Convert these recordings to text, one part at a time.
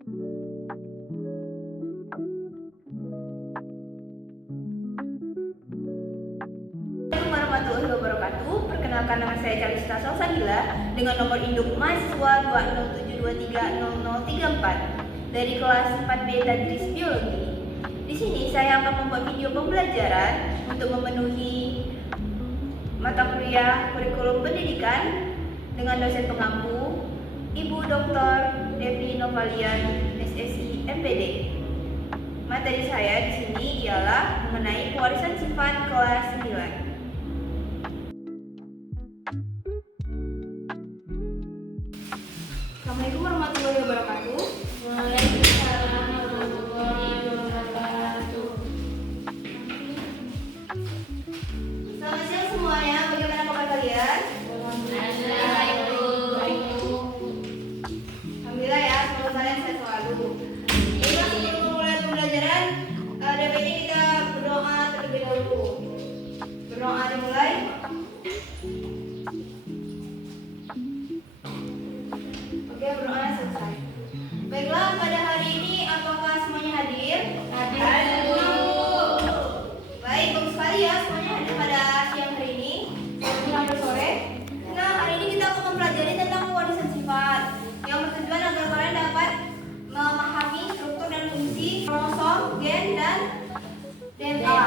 Assalamualaikum warahmatullahi wabarakatuh. Perkenalkan, nama saya Calista Salsabila dengan nomor induk mahasiswa 207230034 dari kelas 4B Tadris Biologi. Di sini saya akan membuat video pembelajaran untuk memenuhi mata kuliah kurikulum pendidikan dengan dosen pengampu Ibu Dr. Devi Novalian, SSI MPD. Materi saya di sini ialah mengenai pewarisan sifat kelas 9. Assalamualaikum warahmatullahi wabarakatuh. Waalaikumsalam warahmatullahi wabarakatuh. Selamat siang semuanya, bagaimana kabar kalian? Alhamdulillah ya, semoga kalian sehat selalu. Jadi sebelum memulai pembelajaran, ada baiknya kita berdoa terlebih dahulu. Berdoa dimulai. Oke, berdoanya selesai. Baiklah, pada hari ini apakah semuanya hadir? Hadir. Baik, bagus sekali ya semuanya hadir pada siang hari ini sampai sore. Nah, hari ini kita akan mempelajari tentang pewarisan sifat yang bertujuan agar kalian dapat memahami struktur dan fungsi kromosom, gen, dan DNA,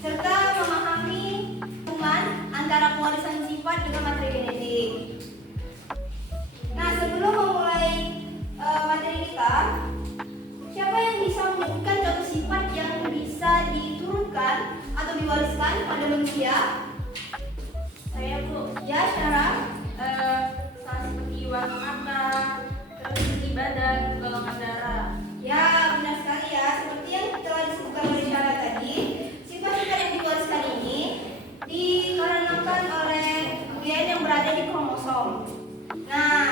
serta memahami hubungan antara pewarisan sifat dengan materi genetik. Nah, sebelum memulai materi kita, siapa yang bisa menyebutkan contoh sifat yang bisa diturunkan atau diwariskan pada manusia? Saya Bu, Ya, Syara. seperti warna mata, terus tinggi badan, golongan darah. Ya, benar sekali ya. Seperti yang telah disebutkan oleh Syara tadi, sifat-sifat yang diwariskan ini dikarenakan oleh gen yang berada di kromosom. Nah,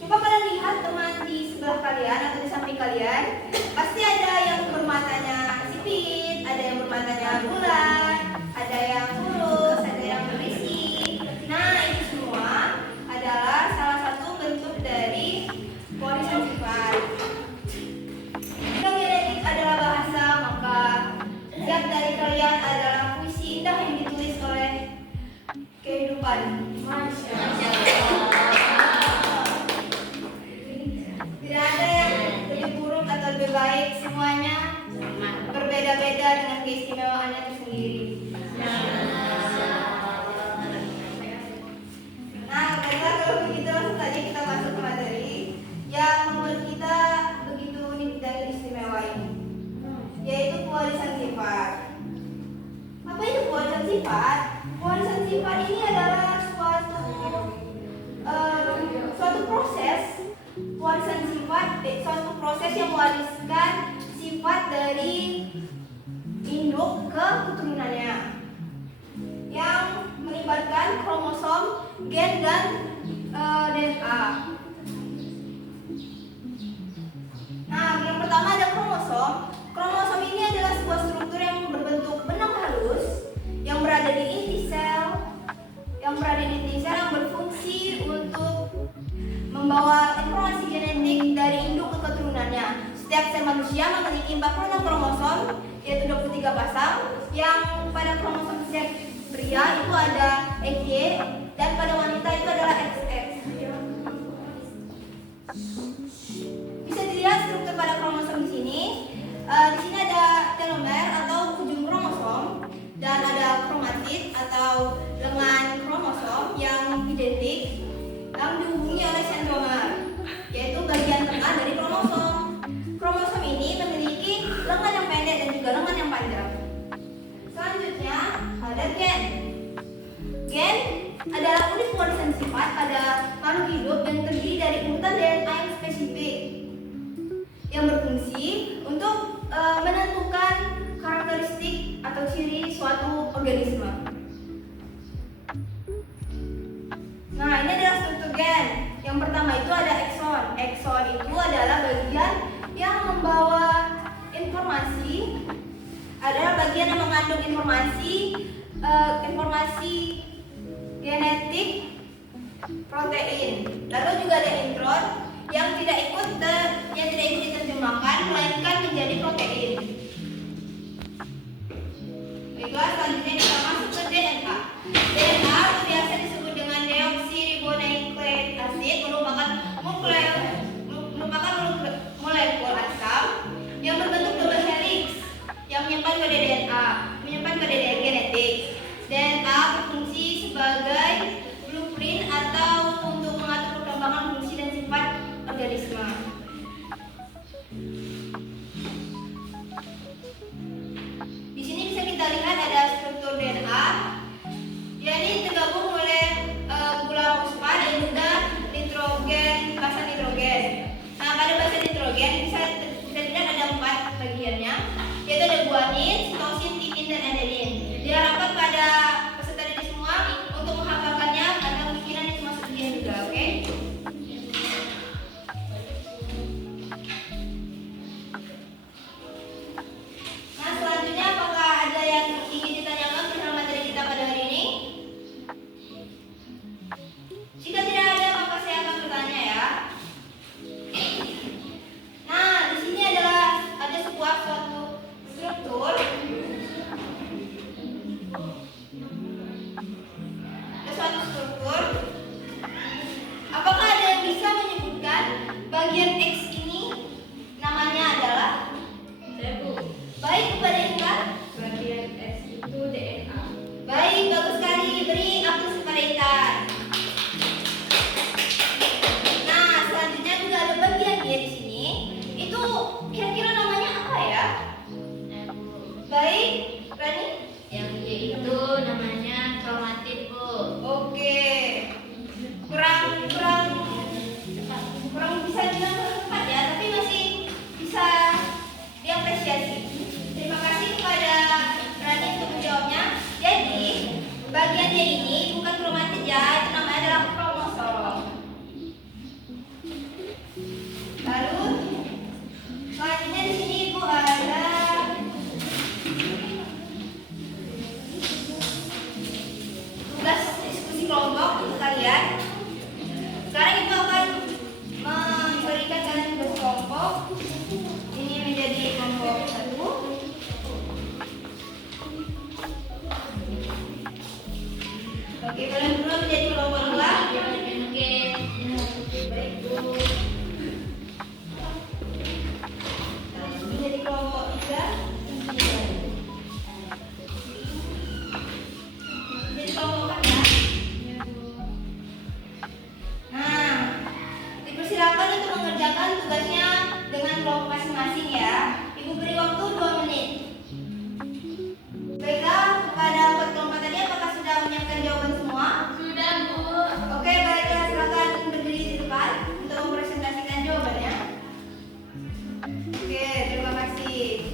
coba kalian lihat teman di sebelah kalian atau di samping kalian, pasti ada yang bermatanya sipit, ada yang bermatanya bulat, ada yang lurus, ada yang berisi. Nah, itu semua adalah salah satu bentuk dari pewarisan sifat. Jika genetik adalah bahasa, maka setiap dari kalian adalah puisi indah yang ditulis oleh kehidupan. Masya Tidak ada yang lebih buruk atau lebih baik, semuanya berbeda-beda dengan keistimewaannya tersendiri. Nah, baiklah kalau begitu langsung saja kita masuk ke materi yang membuat kita begitu unik dan istimewa ini, yaitu pewarisan sifat. Apa itu pewarisan sifat? Pewarisan sifat ini adalah suatu proses pewarisan sifat, suatu proses yang mewariskan sifat dari induk ke keturunannya yang melibatkan kromosom, gen, dan DNA. Nah, yang pertama ada kromosom. Kromosom ini adalah sebuah struktur yang berbentuk benang halus yang berada di inti sel, yang berfungsi untuk membawa informasi genetik dari induk ke keturunannya. Setiap sel manusia memiliki 46 kromosom, yaitu 23 pasang, yang pada kromosom sel pria itu ada XY dan pada wanita itu adalah XX. Bisa dilihat struktur pada kromosom di sini. Di sini ada telomer atau ujung kromosom dan ada kromatid atau lengan kromosom yang identik yang dihubungi oleh sentromer, yaitu bagian tengah dari kromosom. Kromosom ini memiliki lengan yang pendek dan juga lengan yang panjang. Selanjutnya ada gen. Gen adalah unit pewarisan sifat pada makhluk hidup yang terdiri dari urutan DNA yang spesifik yang berfungsi untuk menentukan karakteristik atau ciri suatu organisme. Nah, ini adalah struktur gen. Yang pertama itu ada ekson. Ekson itu adalah bagian yang membawa informasi, adalah bagian yang mengandung informasi genetik protein. Lalu juga ada intron. yang tidak ikut diterjemahkan melainkan menjadi protein. Baiklah, selanjutnya kita masuk ke DNA. DNA atau biasa disebut dengan deoksiribonukleik asid merupakan molekul asam yang berbentuk double helix yang menyimpan kode DNA, menyimpan kode genetik. DNA berfungsi sebagai blueprint atau untuk mengatur perkembangan fungsi dan sifat organisme. Di sini bisa kita lihat ada struktur DNA, yakni tergabung oleh gula fosfat dan juga basa nitrogen. Nah, pada basa nitrogen bisa dilihat ada 4 bagiannya, yaitu ada guanin, sitosin, timin, dan adenin. Diharapkan pada peserta didik semua untuk menghafalkannya, ada kemungkinan itu masuk ujian juga, oke? Nah, selanjutnya apakah ada yang ingin ditanyakan tentang materi kita pada hari ini? Jika tidak ada, maka saya akan bertanya ya. Nah, di sini ada sebuah suatu struktur. Ada suatu struktur. Apakah ada yang bisa menyebutkan bagian X ini namanya adalah? Saya Bu. Baik, kepada Intan. Bagian S itu DNA. Baik, bagus sekali. Beri aplaus kepada Intan. Nah, selanjutnya juga ada bagian Y di sini. Itu kira-kira namanya apa ya? Baik, Rani? Yang Y itu namanya kromatid Bu. Oke. Kurang bisa bilang tepat ya, tapi masih bisa diapresiasi. Terima kasih kepada Rani untuk menjawabnya. Jadi, bagiannya ini bukan kromatid ya, itu namanya adalah kromosom. Lalu, selanjutnya di sini Ibu ada tugas diskusi kelompok untuk kalian. Sekarang Ibu akan memberikan kalian tugas kelompok. Ini menjadi kelompok 1. Oke, kalian berdua menjadi kelompok 2. Oke. Baik, Bu. Menjadi kelompok 3. Menjadi kelompok 4 ya. Nah, dipersilakan untuk mengerjakan tugasnya dengan kelompok masing-masing ya. Ibu beri waktu 2 menit. Baiklah, kepada kelompok tadi apakah sudah menyiapkan jawaban semua? Sudah Bu. Oke, baiklah, silakan berdiri di depan untuk mempresentasikan jawabannya. Oke, terima kasih.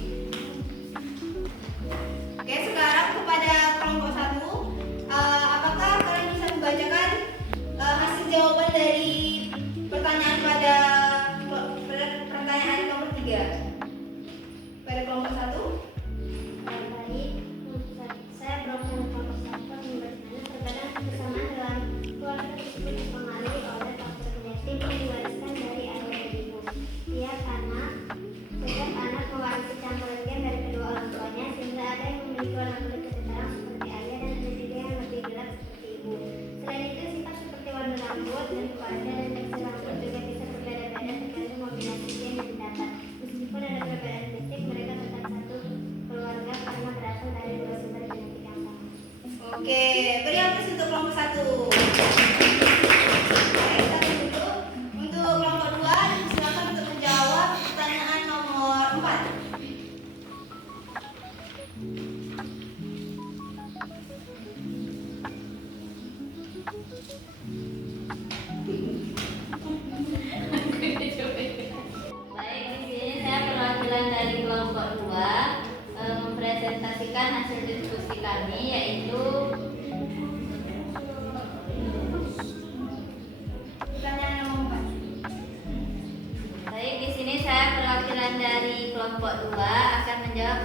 Oke, sekarang kepada kelompok 1, apakah kalian bisa membacakan hasil jawaban dari pertanyaan pada pertanyaan nomor 3? Pada kelompok 1? Baik, saya berusaha kelompok 1 memberikan perbedaan kesamaan dalam keluarga tersebut dipengaruhi oleh faktor genetik yang diwariskan dari ayah dan ibu. Setiap anak mewarisi campuran gen dari kedua orang tuanya, sehingga ada yang memiliki warna kulit keterang seperti ayah dan ada juga yang lebih gelap seperti ibu. Selain itu, sifat seperti warna rambut dan wajah dan tekstur rambut juga bisa berbeda-beda tergantung kombinasi gen yang didapat. Meskipun ada perbedaan genetik, mereka tetap satu keluarga karena berasal dari 2 sumber genetik yang sama. Oke, beri aplaus untuk kelompok 1. Baik, satu dulu. Untuk kelompok 2, silakan untuk menjawab pertanyaan nomor 4. Baik, di sini saya perwakilan dari kelompok 2 mempresentasikan hasil diskusi kami, yaitu Pertanyaan nomor 4. baik, di sini saya perwakilan dari kelompok 2 akan menjawab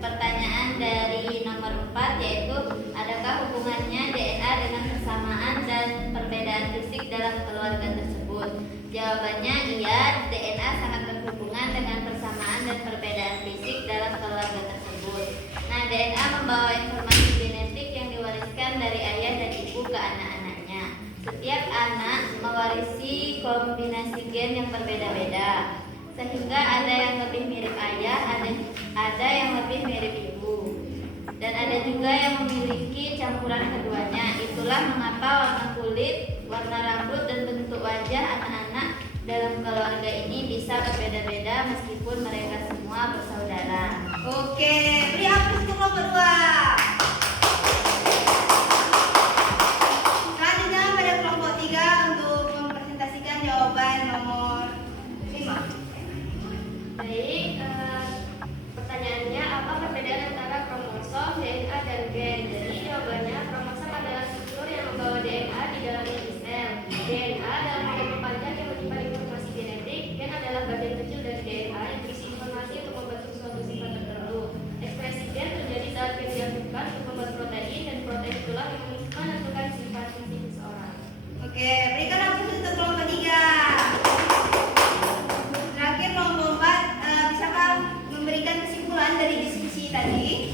pertanyaan dari nomor 4, yaitu adakah hubungannya DNA dengan persamaan dan perbedaan fisik dalam keluarga tersebut. Jawabannya iya, DNA sangat berhubungan dengan persamaan dan perbedaan fisik dalam keluarga tersebut. Nah, DNA membawa informasi genetik yang diwariskan dari ayah dan ibu ke anak-anaknya. Setiap anak mewarisi kombinasi gen yang berbeda-beda, sehingga ada yang lebih mirip ayah, ada yang lebih mirip ibu, dan ada juga yang memiliki campuran keduanya. Itulah mengapa warna kulit, warna rambut, dan bentuk wajah anak-anak dalam keluarga ini bisa berbeda-beda meskipun mereka semua bersaudara. Oke, beri aplaus untuk kelompok 2. Selanjutnya pada kelompok 3 untuk mempresentasikan jawaban nomor 5. Baik, pertanyaannya apa perbedaan antara kromosom, DNA, dan gen? Jadi jawabannya kromosom adalah struktur yang membawa DNA di dalam inti sel. DNA adalah molekul panjang yang menyimpan informasi genetik. Gen adalah bagian kecil dari DNA yang berisi informasi untuk membentuk suatu sifat tertentu. Ekspresi gen terjadi saat gen diaktifkan untuk membuat protein, dan protein itulah yang menentukan sifat fisik seseorang. Oke, berikan aplaus untuk kelompok 3. Terakhir kelompok 4, bisakah memberikan kesimpulan dari diskusi tadi?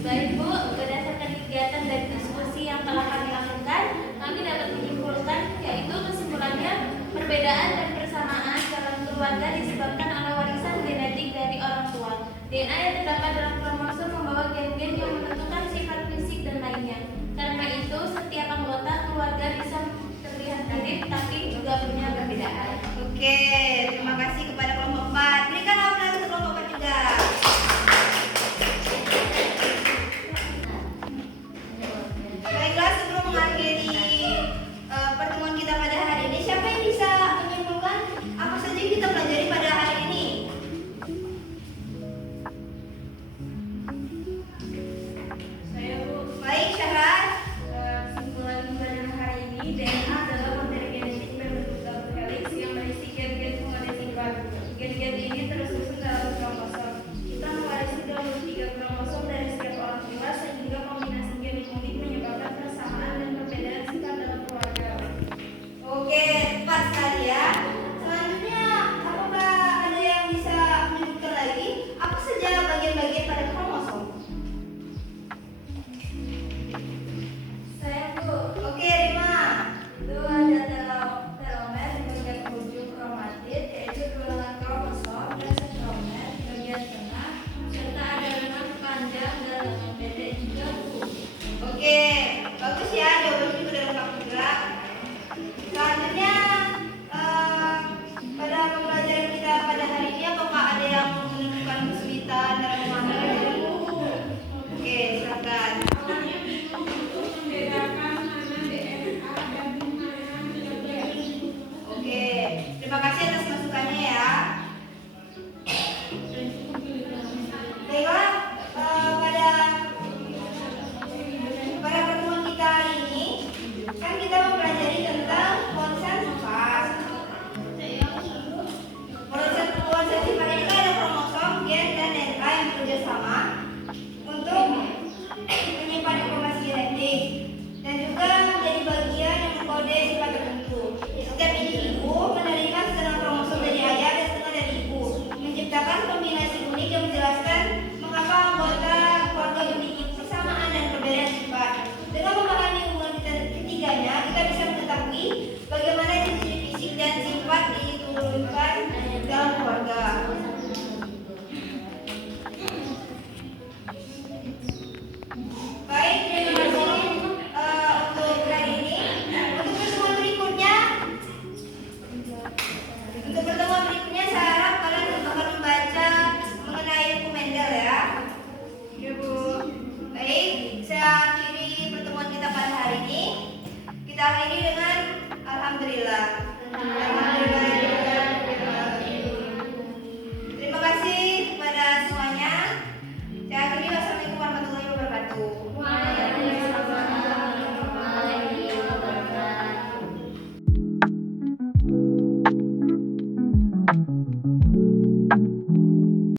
Baik Bu, berdasarkan kegiatan dan diskusi yang telah kami lakukan, kami dapat menyimpulkan yaitu kesimpulannya perbedaan dan persamaan dalam keluarga disebabkan oleh warisan genetik dari orang tua. DNA yang terdapat dalam kromosom membawa gen-gen yang menentukan sifat fisik dan lainnya. Karena itu, setiap anggota keluarga bisa terlihat mirip tapi juga punya perbedaan. Oke, terima kasih kepada kelompok 4. Berikan aplaus untuk kelompok 4 juga. Baiklah, sebelum mengakhiri pertemuan kita pada hari ini, siapa yang bisa menyimpulkan apa saja yang kita pelajari pada hari ini? Saya Bu, Baik, Syahran. kesimpulan pada hari ini DNA adalah materi genetik berbentuk double helix yang berisi gen-gen mengandung sifat. Gen-gen ini tersusun dalam kromosom. Kita mewarisi 23 kromosom dari setiap orang tua sehingga kombinasi gen unik menyebabkan persamaan dan perbedaan sifat dalam keluarga. Oke, tepat sekali ya. Selanjutnya, apakah ada yang bisa menyebutkan lagi apa saja bagian-bagian pada kromosom? Saya Bu, Oke, Rima. itu ada telomer di bagian ujung kromatid, yaitu tulangan kromosom, dan sentromer di bagian tengah, serta ada lengan panjang dan lengan pendek juga Bu. Oke, bagus ya, jawabannya juga udah lengkap juga. Selanjutnya, pada pembelajaran kita pada hari ini, apakah ada yang menemukan kesulitan dalam memahami? Oke, silakan. Awalnya bingung untuk membedakan mana DNA dan mana gen. Oke, terima kasih atas masukannya ya. Baiklah, pada pertemuan kita hari ini kan kita mempelajari tentang konsentrasi. Konsentrasi pada ini ada kromosom, gen, dan DNA yang bekerja sama untuk menyimpan informasi genetik dan juga menjadi bagian yang mengkode sifat tertentu. Setiap individu menerima setengah kromosom dari ayah dan setengah dari ibu, menciptakan kombinasi unik yang menjelaskan mengapa anggota keluarga memiliki persamaan dan perbedaan sifat. Dengan memahami hubungan ketiganya, kita bisa mengetahui bagaimana ciri fisik dan sifat diturunkan dalam keluarga. Baik, terima kasih untuk hari ini. Untuk pertemuan berikutnya saya harap kalian akan membaca mengenai hukum Mendel ya. Ya Bu. Baik, saya akhiri pertemuan kita pada hari ini. Kita akhiri dengan alhamdulillah. Terima kasih kepada semuanya. Saya akhiri, wassalamualaikum warahmatullahi wabarakatuh. Waalaikumsalam.